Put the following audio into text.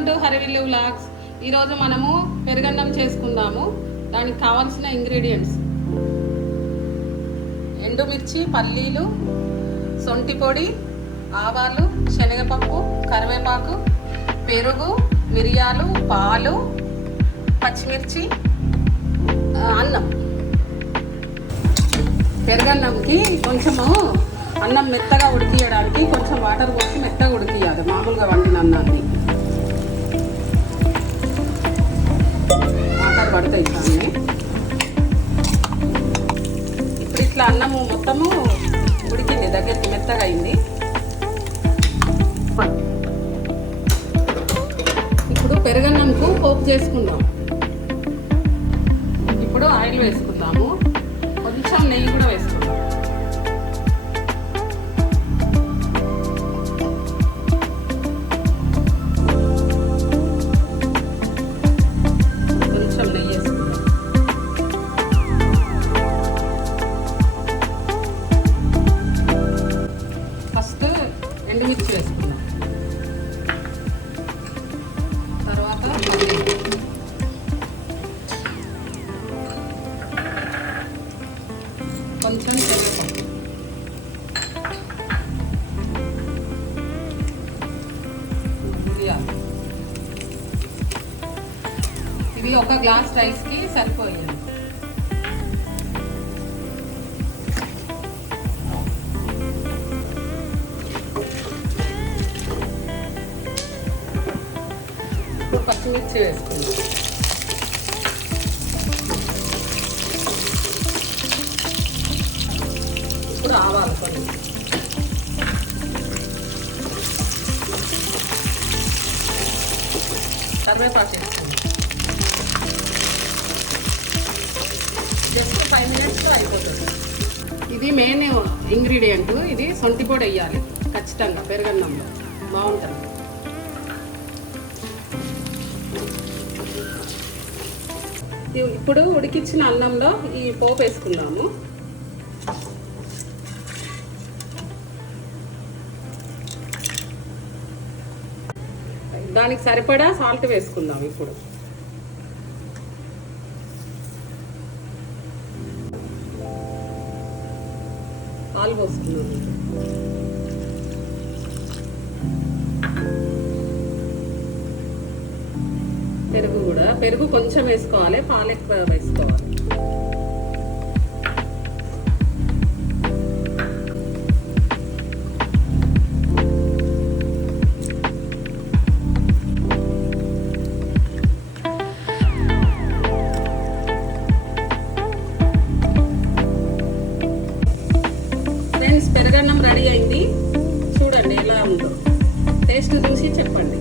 Welcome to Harivillu vlogs. ఈరోజు మనము పెరుగన్నం చేసుకుందాము. దానికి కావాల్సిన ఇంగ్రీడియంట్స్: ఎండుమిర్చి, పల్లీలు, సొంటి పొడి, ఆవాలు, శనగపప్పు, కరివేపాకు, పెరుగు, మిరియాలు, పాలు, పచ్చిమిర్చి, అన్నం. పెరుగన్నంకి కొంచెము అన్నం మెత్తగా ఉడికియడానికి కొంచెం వాటర్ పోసి మెత్తగా ఉడికియాలి. మామూలుగా వండిన అన్నాన్ని వాటర్ పడతాయి. కానీ ఇప్పుడు ఇట్లా అన్నము మొత్తము ఉడికింది, దగ్గరికి మెత్తగా అయింది. ఇప్పుడు పెరుగన్నంకు పోపు చేసుకుందాం. ఇప్పుడు ఆయిల్ వేసుకుందాము, కొంచెం నెయ్యి కూడా వేసుకుందాం. ఎండుమిర్చి వేసుకుందాం. తర్వాత కొంచెం శనగపప్పు, ఇది ఒక గ్లాస్ రైస్కి సరిపోయింది. పచ్చిమిర్చి వేసుకుందాం. ఇప్పుడు ఆవాలు కొన్ని, కరివేపాకు వేసుకుందాం. జస్ట్ 5 minutesలో అయిపోతుంది. ఇది మెయిన్ ఇంగ్రీడియంట్. ఇది సొంటి పొడి వేయాలి ఖచ్చితంగా పెరుగన్నంలో, బాగుంటుంది. ఇప్పుడు ఉడికించిన అన్నంలో ఈ పోపు వేసుకుందాము. దానికి సరిపడా సాల్ట్ వేసుకుందాం. ఇప్పుడు పాలు పోసుకుందాము. పెరుగు కూడా, పెరుగు కొంచెం వేసుకోవాలి, పాలు ఎక్కువ వేసుకోవాలి. ఫ్రెండ్స్, పెరుగన్నం రెడీ అయింది. చూడండి ఎలా ఉందో, టేస్ట్ చూసి చెప్పండి.